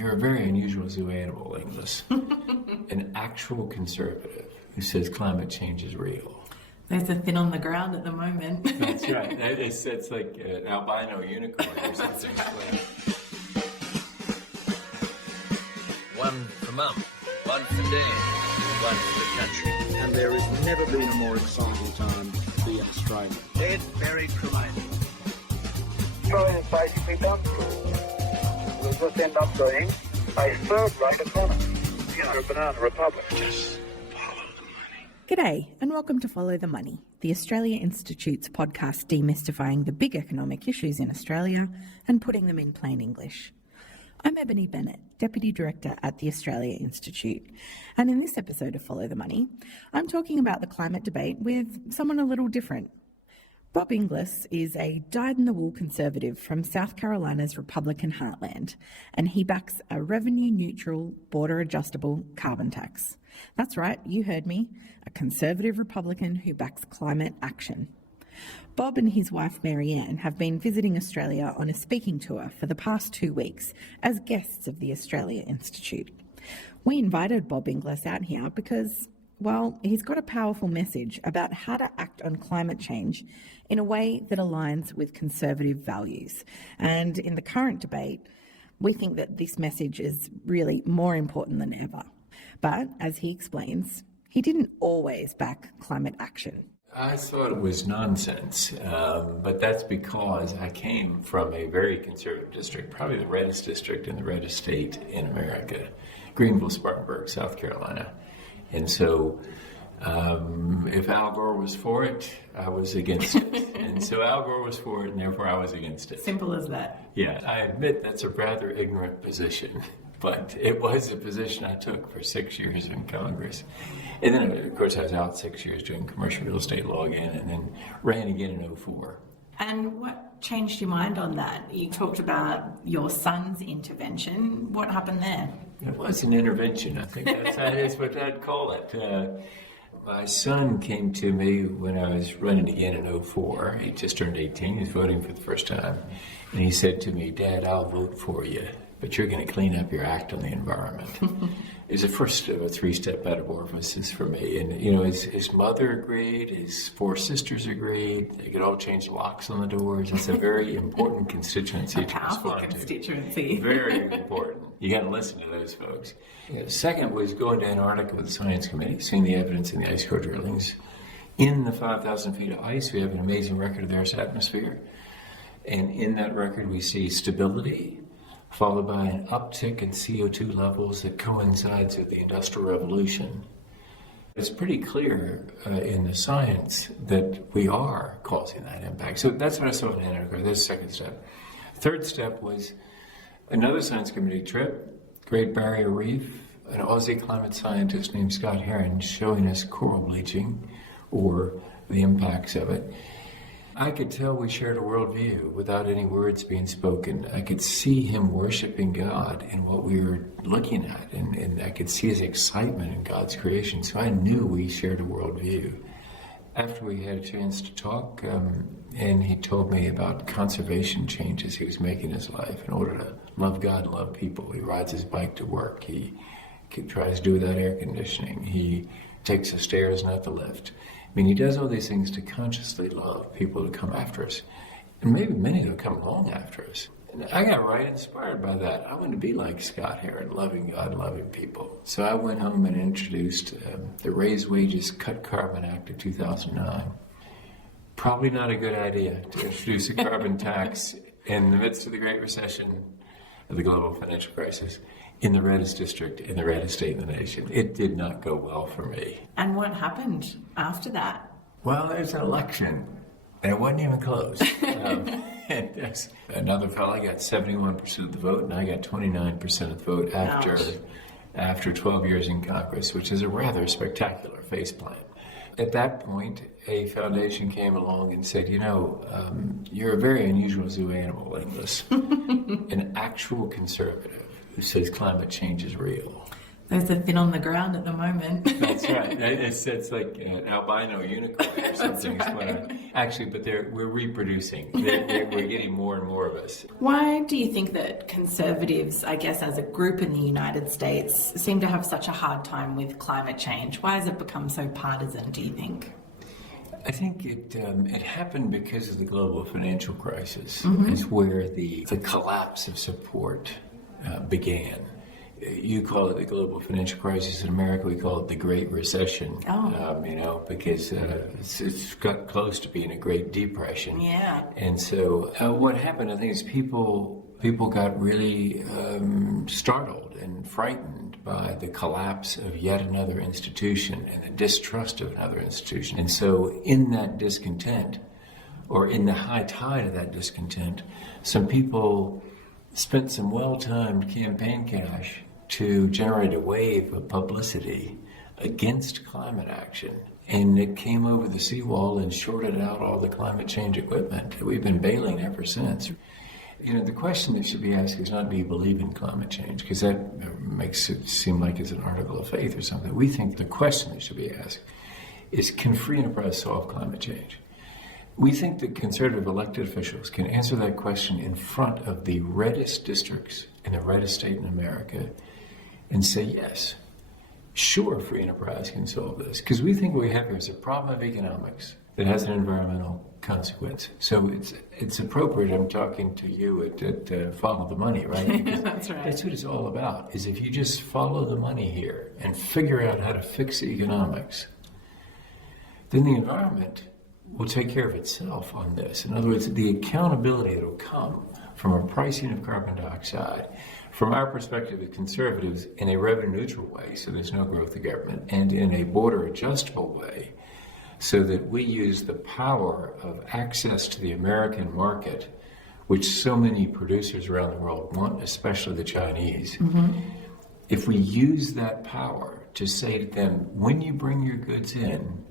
You're a very unusual zoo animal, Inglis. An actual conservative who says climate change is real. There's a thin on the ground at the moment. That's right. It's like an albino unicorn or something. Right. One for Mum, one for Dad, one for the country. And there has never been a more exciting time to be an Australian. Dead, buried, cremated. Going is basically done. We'll just end up being a third-rate economy. You know, a banana republic. Just follow the money. G'day and welcome to Follow the Money, the Australia Institute's podcast demystifying the big economic issues in Australia and putting them in plain English. I'm Ebony Bennett, Deputy Director at the Australia Institute, and in this episode of Follow the Money, I'm talking about the climate debate with someone a little different. Bob Inglis is a dyed-in-the-wool conservative from South Carolina's Republican heartland, and he backs a revenue-neutral, border-adjustable carbon tax. That's right, you heard me, a conservative Republican who backs climate action. Bob and his wife Marianne have been visiting Australia on a speaking tour for the past 2 weeks as guests of the Australia Institute. We invited Bob Inglis out here because, well, he's got a powerful message about how to act on climate change in a way that aligns with conservative values. And in the current debate, we think that this message is really more important than ever. But, as he explains, he didn't always back climate action. I thought it was nonsense, but that's because I came from a very conservative district, probably the reddest district in the reddest state in America, Greenville-Spartanburg, South Carolina. And so if Al Gore was for it, I was against it. And so Al Gore was for it, and therefore I was against it. Simple as that. Yeah, I admit that's a rather ignorant position, but it was a position I took for 6 years in Congress. And then, of course, I was out 6 years doing commercial real estate law again, and then ran again in 2004. And what changed your mind on that? You talked about your son's intervention. What happened there? It was an intervention. I think that's what I'd call it. My son came to me when I was running again in 2004. He just turned 18. He was voting for the first time. And he said to me, "Dad, I'll vote for you, but you're going to clean up your act on the environment." It was the first of a three-step metamorphosis for me. And, you know, his mother agreed, his four sisters agreed. They could all change the locks on the doors. It's a very important constituency to respond to. Constituency. Very important. You got to listen to those folks. Second was going to Antarctica with the Science Committee, seeing the evidence in the ice core drillings. In the 5,000 feet of ice, we have an amazing record of the Earth's atmosphere. And in that record, we see stability, followed by an uptick in CO2 levels that coincides with the Industrial Revolution. It's pretty clear in the science that we are causing that impact. So that's what I saw in Antarctica. That's the second step. Third step was another science committee trip, Great Barrier Reef, an Aussie climate scientist named Scott Heron showing us coral bleaching or the impacts of it. I could tell we shared a worldview without any words being spoken. I could see him worshiping God in what we were looking at, and I could see his excitement in God's creation. So I knew we shared a worldview. After we had a chance to talk, and he told me about conservation changes he was making in his life in order to love God and love people. He rides his bike to work. He tries to do without air conditioning. He takes the stairs, not the lift. I mean, he does all these things to consciously love people to come after us. And maybe many of them come along after us. And I got right inspired by that. I wanted to be like Scott Heron, loving God, loving people. So I went home and introduced the Raise Wages, Cut Carbon Act of 2009. Probably not a good idea to introduce a carbon tax in the midst of the Great Recession of the global financial crisis in the reddest district, in the reddest state in the nation. It did not go well for me. And what happened after that? Well, there's an election, and it wasn't even close. And another fellow got 71% of the vote, and I got 29% of the vote after 12 years in Congress, which is a rather spectacular faceplant. At that point, a foundation came along and said, you're a very unusual zoo animal, Inglis, an actual conservative who says climate change is real. Those are thin on the ground at the moment. That's right. It's like an albino unicorn or something. Right. Actually, but we're reproducing. We're getting more and more of us. Why do you think that Conservatives, I guess as a group in the United States, seem to have such a hard time with climate change? Why has it become so partisan, do you think? I think it happened because of the global financial crisis. Is where the collapse of support began. You call it the global financial crisis in America. We call it the Great Recession. Because it's got close to being a Great Depression. Yeah. And so what happened, I think, is people got really startled and frightened by the collapse of yet another institution and the distrust of another institution. And so in that discontent, or in the high tide of that discontent, some people spent some well-timed campaign cash to generate a wave of publicity against climate action. And it came over the seawall and shorted out all the climate change equipment. We've been bailing ever since. The question that should be asked is not, do you believe in climate change? Because that makes it seem like it's an article of faith or something. We think the question that should be asked is, can free enterprise solve climate change? We think that conservative elected officials can answer that question in front of the reddest districts in the reddest state in America and say, yes, sure, free enterprise can solve this. Because we think what we have here is a problem of economics that has an environmental consequence. So it's appropriate I'm talking to you at Follow the Money, right? That's right. That's what it's all about, is if you just follow the money here and figure out how to fix the economics, then the environment will take care of itself on this. In other words, the accountability that will come from a pricing of carbon dioxide, from our perspective as conservatives, in a revenue neutral way, so there's no growth of government, and in a border adjustable way, so that we use the power of access to the American market, which so many producers around the world want, especially the Chinese. If we use that power to say to them, when you bring your goods in,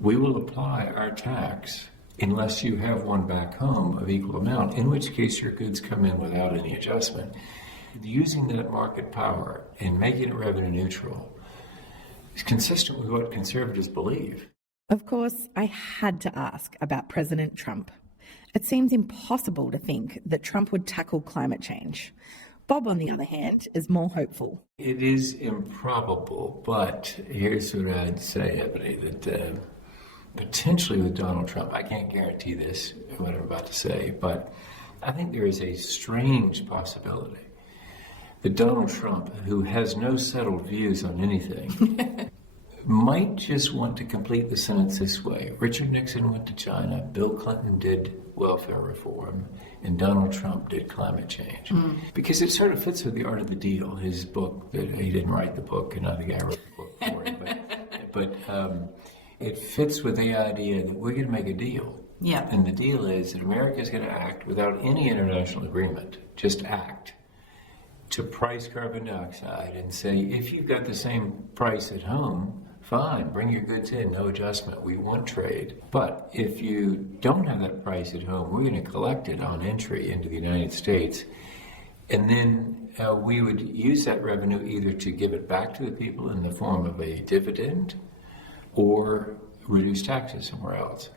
we will apply our tax unless you have one back home of equal amount, in which case your goods come in without any adjustment. Using that market power and making it revenue neutral is consistent with what conservatives believe. Of course, I had to ask about President Trump. It seems impossible to think that Trump would tackle climate change. Bob, on the other hand, is more hopeful. It is improbable, but here's what I'd say, Ebony, that potentially with Donald Trump, I can't guarantee this, what I'm about to say, but I think there is a strange possibility that Donald Trump, who has no settled views on anything, might just want to complete the sentence this way. Richard Nixon went to China, Bill Clinton did welfare reform, and Donald Trump did climate change. Because it sort of fits with The Art of the Deal, his book, that he didn't write the book, and I think I wrote the book for him, but it fits with the idea that we're going to make a deal. Yeah. And the deal is that America is going to act without any international agreement, just act, to price carbon dioxide and say, if you've got the same price at home, fine, bring your goods in, no adjustment, we want trade. But if you don't have that price at home, we're going to collect it on entry into the United States. And then we would use that revenue either to give it back to the people in the form of a dividend or reduce taxes somewhere else.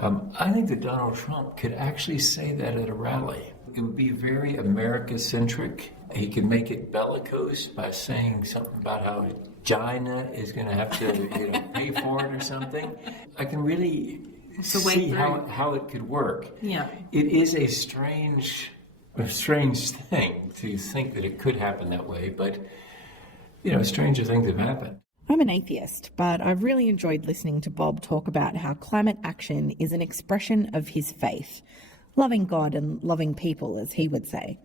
I think that Donald Trump could actually say that at a rally. It would be very America-centric. He could make it bellicose by saying something about how China is going to have to pay for it or something. I can really see how it could work. Yeah. It is a strange thing to think that it could happen that way, but stranger things have happened. I'm an atheist, but I've really enjoyed listening to Bob talk about how climate action is an expression of his faith. Loving God and loving people, as he would say.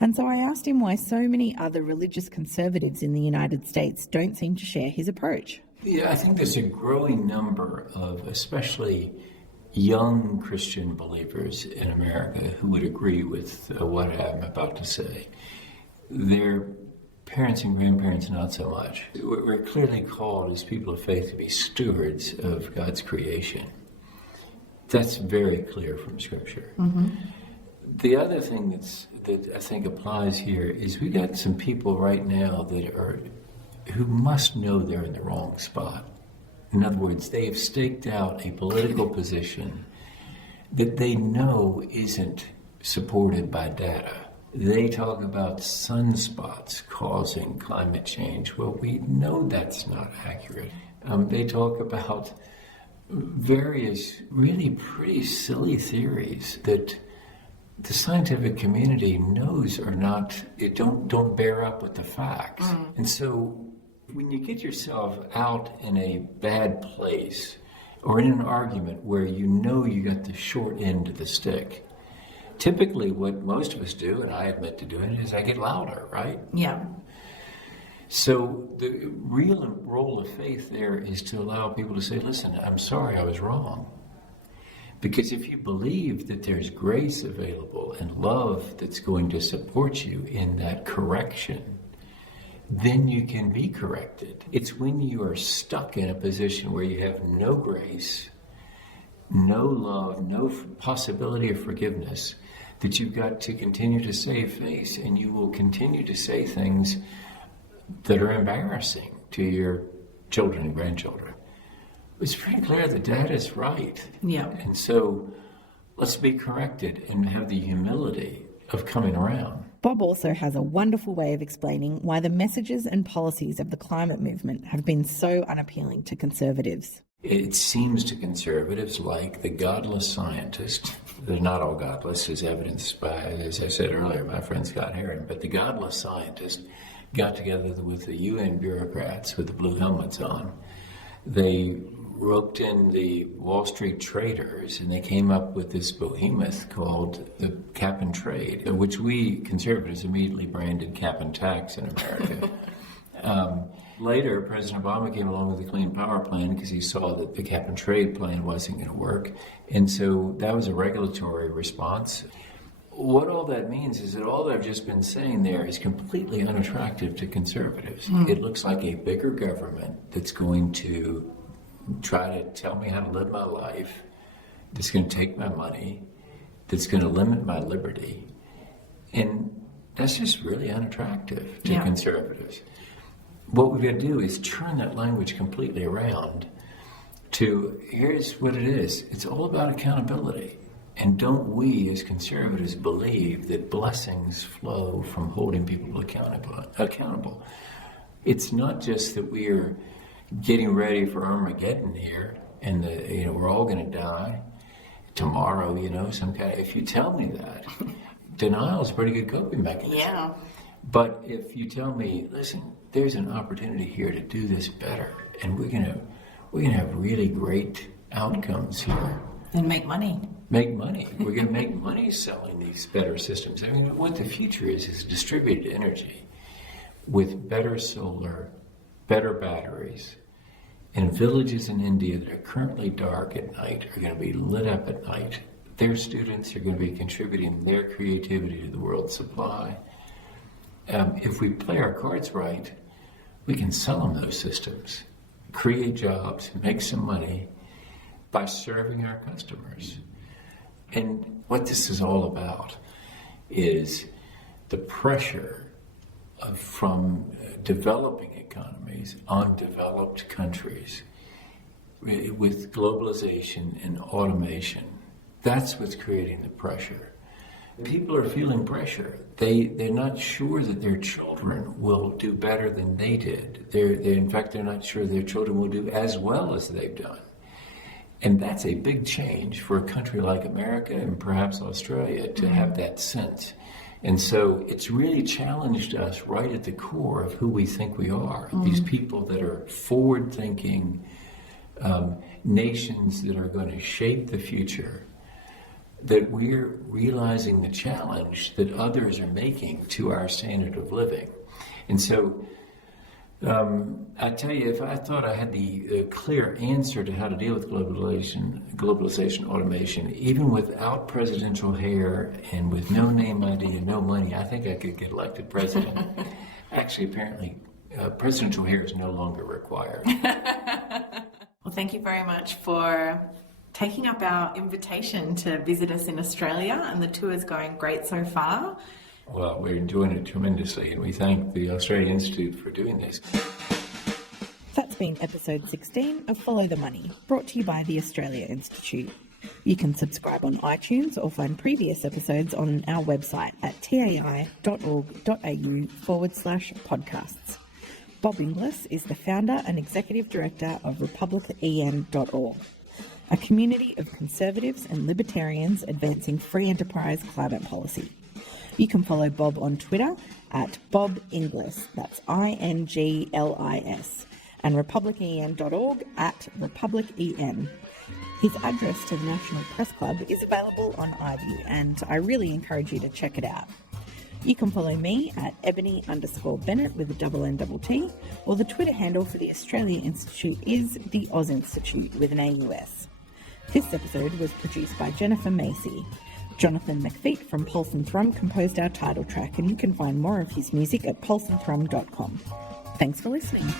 And so I asked him why so many other religious conservatives in the United States don't seem to share his approach. Yeah, I think there's a growing number of especially young Christian believers in America who would agree with what I'm about to say. Their parents and grandparents, not so much. We're clearly called as people of faith to be stewards of God's creation. That's very clear from Scripture. The other thing that I think applies here is we got some people right now that are who must know they're in the wrong spot. In other words, they have staked out a political position that they know isn't supported by data. They talk about sunspots causing climate change. Well, we know that's not accurate. They talk about various really pretty silly theories that the scientific community knows are not, don't bear up with the facts. And so when you get yourself out in a bad place or in an argument where you know you got the short end of the stick, typically what most of us do, and I admit to doing it, is I get louder, right? Yeah. So the real role of faith there is to allow people to say, listen, I'm sorry I was wrong. Because if you believe that there's grace available and love that's going to support you in that correction, then you can be corrected. It's when you are stuck in a position where you have no grace, no love, no possibility of forgiveness, that you've got to continue to save face, and you will continue to say things that are embarrassing to your children and grandchildren. It's pretty clear the data is right. Yeah. And so let's be corrected and have the humility of coming around. Bob also has a wonderful way of explaining why the messages and policies of the climate movement have been so unappealing to conservatives. It seems to conservatives like the godless scientist, they're not all godless, as evidenced by, as I said earlier, my friend Scott Herron, but the godless scientist got together with the UN bureaucrats with the blue helmets on. They roped in the Wall Street traders, and they came up with this behemoth called the cap and trade, which we conservatives immediately branded cap and tax in America. Later, President Obama came along with the Clean Power Plan because he saw that the cap and trade plan wasn't going to work. And so that was a regulatory response. What all that means is that all I've just been saying there is completely unattractive to conservatives. It looks like a bigger government that's going to try to tell me how to live my life, that's going to take my money, that's going to limit my liberty. And that's just really unattractive to conservatives. What we've got to do is turn that language completely around to, here's what it is. It's all about accountability. And don't we as conservatives believe that blessings flow from holding people accountable? It's not just that we are getting ready for Armageddon here and we're all going to die tomorrow, if you tell me that, denial is a pretty good coping mechanism. Yeah. But if you tell me, listen, there's an opportunity here to do this better, and we're gonna have really great outcomes here. And make money. Make money. We're gonna make money selling these better systems. I mean, what the future is distributed energy with better solar, better batteries. And villages in India that are currently dark at night are going to be lit up at night. Their students are going to be contributing their creativity to the world's supply. If we play our cards right, we can sell them those systems, create jobs, make some money by serving our customers. And what this is all about is the pressure from developing economies on developed countries with globalization and automation. That's what's creating the pressure. People are feeling pressure. They're not sure that their children will do better than they did. In fact, they're not sure their children will do as well as they've done. And that's a big change for a country like America and perhaps Australia to have that sense. And so it's really challenged us right at the core of who we think we are. These people that are forward-thinking nations that are going to shape the future, that we're realizing the challenge that others are making to our standard of living. And so I tell you, if I thought I had the clear answer to how to deal with globalization, automation, even without presidential hair and with no name ID and no money, I think I could get elected president. Actually, apparently, presidential hair is no longer required. Well, thank you very much for taking up our invitation to visit us in Australia, and the tour is going great so far. Well, we're enjoying it tremendously, and we thank the Australian Institute for doing this. been episode 16 of Follow the Money, brought to you by the Australia Institute. You can subscribe on iTunes or find previous episodes on our website at tai.org.au/podcasts. Bob Inglis is the founder and executive director of republicen.org, a community of conservatives and libertarians advancing free enterprise climate policy. You can follow Bob on Twitter at Bob Inglis, that's INGLIS, and republicen.org at republicen. His address to the National Press Club is available on iView, and I really encourage you to check it out. You can follow me at Ebony_Bennett with a NNT, or the Twitter handle for the Australia Institute is the Oz Institute with an AUS. This episode was produced by Jennifer Macy. Jonathan McFeet from Pulse and Thrum composed our title track, and you can find more of his music at pulseandthrum.com. Thanks for listening.